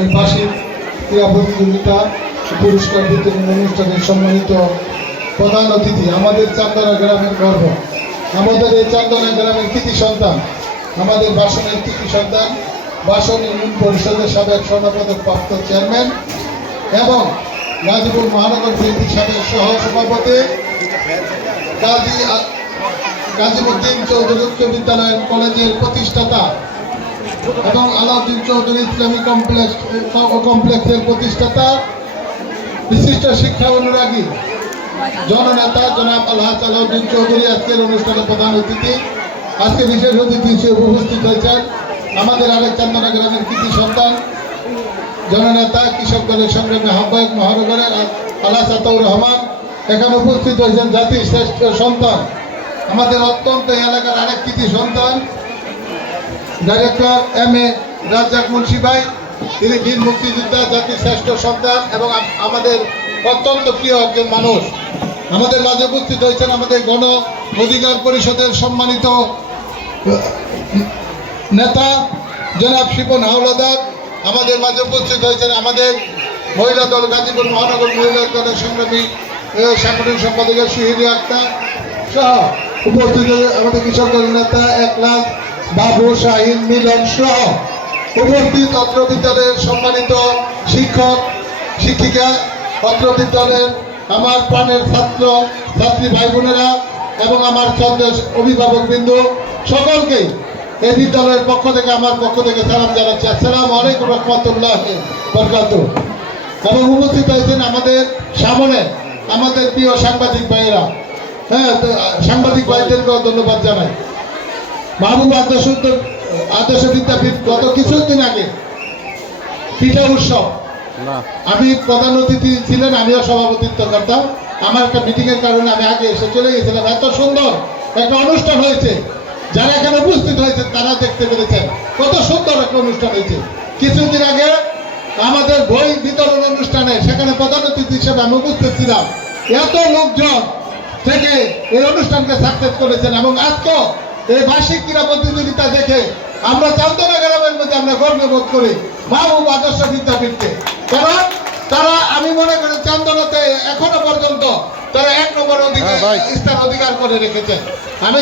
এই ক্রীড়া প্রতিযোগিতা পুরস্কার বিতরণ অনুষ্ঠানের সম্মানিত প্রধান অতিথি, আমাদের চান্দনা গ্রামের গর্ব। আমাদের এই চান্দনা গ্রামের কৃতি সন্তান, আমাদের বাসনের কৃতি সন্তান বাসন ইউনিয়ন পরিষদের সাবেক স্বর্ণপদক প্রাপ্ত চেয়ারম্যান এবং গাজীপুর মহানগর বিএনপি সাবেক সহ সভাপতি গাজী গাজীউদ্দিন চৌধুরী উচ্চ বিদ্যালয় কলেজের প্রতিষ্ঠাতা এবং আলাউদ্দিন চৌধুরী ইসলামী কমপ্লেক্স কমপ্লেক্সের প্রতিষ্ঠাতা, বিশিষ্ট শিক্ষা অনুরাগী, জননেতা জনাব আলহাজ আলাউদ্দিন চৌধুরী আজকের অনুষ্ঠানে প্রধান অতিথি। আজকে বিশেষ অতিথি হিসেবে উপস্থিত হয়েছেন আমাদের আরেক চান্দনা গ্রামের কৃতি সন্তান, জননেতা, কৃষক দলের সংগ্রামী আহ্বায়ক মহানগরের আলাস আতাউর রহমান। এখানে উপস্থিত হয়েছেন জাতির শ্রেষ্ঠ সন্তান। আমাদের অত্যন্ত এলাকার আরেক কৃতি সন্তান director M A Razzak Munshi ভাই, তিনি বীর মুক্তিযোদ্ধা, জাতির শ্রেষ্ঠ সন্তান এবং আমাদের অত্যন্ত প্রিয় একজন মানুষ। আমাদের মাঝে উপস্থিত হয়েছেন আমাদের গণ অধিকার পরিষদের সম্মানিত নেতা জনাব শিপন হাওলাদার। আমাদের মাঝে উপস্থিত হয়েছেন আমাদের মহিলা দল, গাজীপুর মহানগর মহিলা দলের সংগ্রামী সাংগঠনিক সম্পাদকের সুহিদি আক্তার সহ উপস্থিত আমাদের কৃষক দলের নেতা একলাস বাবু শাহিন মিলন সহ উপস্থিত অত্র বিদ্যালয়ের সম্মানিত শিক্ষক, শিক্ষিকা অত্র বিদ্যালয়ের আমার প্রাণের ছাত্র, ছাত্রী ভাই বোনেরা এবং আমার ছাত্র অভিভাবক বিন্দু সকলকেই এই বিদ্যালয়ের পক্ষ থেকে, আমার পক্ষ থেকে সালাম জানাচ্ছি। আসসালামু আলাইকুম রহমতুল্লাহ বরকাত এবং উপস্থিত হয়েছেন আমাদের সামনে আমাদের প্রিয় সাংবাদিক ভাইয়েরা। হ্যাঁ সাংবাদিক ভাইদেরকেও ধন্যবাদ জানাই। মাহবুব আদর্শ আদর্শ বিদ্যাপীঠ গত কিছুদিন আগে পিঠা উৎসব। আমি প্রধান অতিথি ছিলেন আমিও সভাপতিত্ব করতাম। আমার একটা মিটিংয়ের কারণে আমি আগে এসে চলে গেছিলাম। এত সুন্দর একটা অনুষ্ঠান হয়েছে। যারা এখানে উপস্থিত হয়েছে তারা দেখতে পেরেছেন। কত সুন্দর একটা অনুষ্ঠান হয়েছে। কিছুদিন আগে আমাদের বই বিতরণ অনুষ্ঠানে সেখানে প্রধান অতিথি হিসেবে আমি উপস্থিত ছিলাম। এত লোকজন থেকে এই অনুষ্ঠানকে সাকসেস করেছেন এবং আজকে এই বার্ষিক ক্রীড়া প্রতিযোগিতা দেখে আমরা চান্দনা গ্রামের মধ্যে আমরা গর্ববোধ করি। মাহবুব আদর্শ বিদ্যাপীঠকে। কারণ তারা আমি মনে করি চান্দনাতে এখনও পর্যন্ত তারা এক নম্বর অধিকার হ্যাঁ, স্থান অধিকার করে রেখেছেন আমি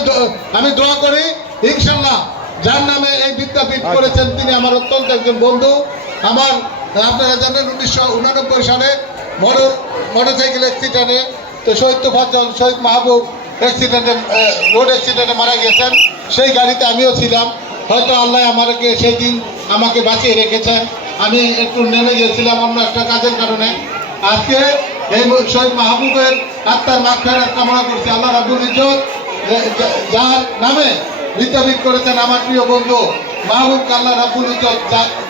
আমি দোয়া করি ইনশাল্লাহ যার নামে এই বিদ্যাপীঠ আচ্ছা। করেছেন তিনি আমার অত্যন্ত একজন বন্ধু। আমার আপনারা জানেন উনিশশো উনানব্বই সালে মোটর মোটরসাইকেল অ্যাক্সিডেন্টে তো শহীদ তোফাজ্জল শহীদ মাহবুব অ্যাক্সিডেন্টে রোড অ্যাক্সিডেন্টে মারা গেছেন। সেই গাড়িতে আমিও ছিলাম। হয়তো আল্লাহ আমাকে সেই দিন আমাকে বাঁচিয়ে রেখেছেন। আমি একটু নেমে গিয়েছিলাম অন্য একটা কাজের কারণে। আজকে এই শহীদ মাহবুবের আত্মার মাখফেরাত কামনা করছি। আল্লাহ রাবুল ইজ্জত যার নামে বিদ্যাপীঠ করেছেন আমার প্রিয় বন্ধু মাহবুব আল্লাহ রাবুল ইজ্জত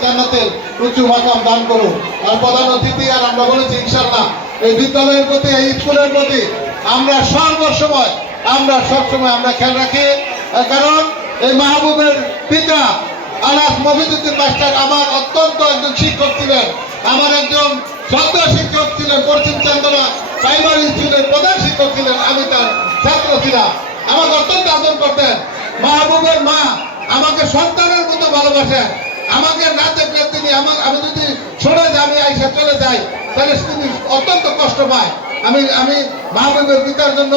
জান্নাতের উঁচু মাকাম দান করুন। আর প্রধান অতিথি আর আমরা বলেছি ইনশাল্লাহ এই বিদ্যালয়ের প্রতি, এই স্কুলের প্রতি আমরা সর্বসময়, আমরা সবসময় আমরা খেয়াল রাখি কারণ এই মাহবুবের পিতা আলাস মফিদুদ্দিন মাস্টার আমার অত্যন্ত একজন শিক্ষক ছিলেন, আমার একজন শ্রদ্ধা শিক্ষক ছিলেন, পশ্চিম চান্দনা প্রাইমারি স্কুলের প্রধান শিক্ষক ছিলেন, আমি তার ছাত্র ছিলাম। আমাকে অত্যন্ত আদর করতেন। মাহবুবের মা আমাকে সন্তানের মতো ভালোবাসেন। আমাকে না দেখলে তিনি আমার আমি যদি সরে যাই আমি আইসা চলে যাই, তাহলে তিনি অত্যন্ত কষ্ট পায়। আমি আমি মাহবুবের পিতার জন্য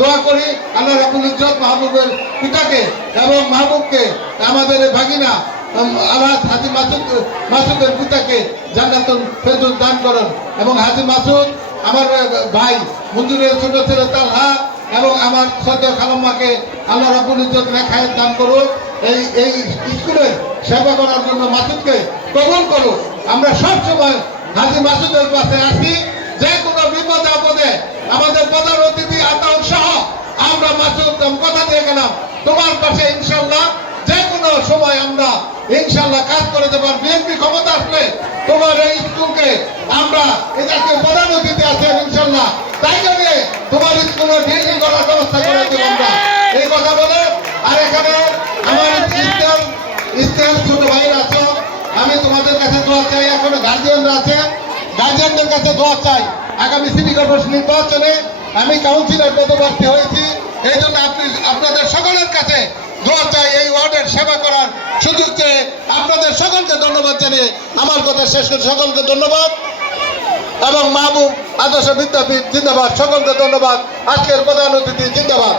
দোয়া করি আল্লাহ রাবুল ইজ্জত মাহবুবের পিতাকে এবং মাহবুবকে, আমাদের ভাগিনা আল্লাহ হাজি মাসুদ, মাসুদের পিতাকে জান্নাতুল ফেরদৌস দান করেন। এবং হাজি মাসুদ, আমার ভাই, মঞ্জুরের ছোট ছেলে তার হা এবং আমার সদ্য খালাম্মাকে আল্লাহ রাবুল ইজ্জত রেখায় দান করুন এই এই স্কুলের সেবা করার জন্য মাসুদকে কবুল করুন আমরা সব সময় হাজি মাসুদের পাশে আসি। যে কোনো বিপদে আপদে আমাদের প্রধান অতিথি আতাউল সহ আমরা মাসুদ আমি কথা দিয়ে গেলাম। তোমার পাশে ইনশাল্লাহ যে কোনো সময় আমরা ইনশাল্লাহ কাজ করে দেবো বিএনপি ক্ষমতা আসলে তোমার এই স্কুলকে আমরা এটাকে প্রধান অতিথি আছেন ইনশাল্লাহ। তাই জন্য তোমার স্কুলে বিএনপি করার ব্যবস্থা করে দেবো আমরা। এই কথা বলে আর এখানে আমার ইস্তেহার ইস্তেহার ছোট ভাইয়ের আছো। আমি তোমাদের কাছে দোয়া চাই, এখনও গার্জিয়ানরা আছে। গার্জিয়ানদের কাছে দোয়া চাই। আগামী সিটি কর্পোরেশন নির্বাচনে আমি কাউন্সিলর পদপ্রার্থী হয়েছি। এই জন্য আপনি, আপনাদের সকলের কাছে দোয়া চাই এই ওয়ার্ডের সেবা করার সুযোগ চেয়ে আপনাদের সকলকে ধন্যবাদ জানিয়ে আমার কথা শেষ করে সকলকে ধন্যবাদ। এবং মাহবুব আদর্শ বিদ্যাপীঠ জিন্দাবাদ। সকলকে ধন্যবাদ। আজকের প্রধান অতিথি জিন্দাবাদ।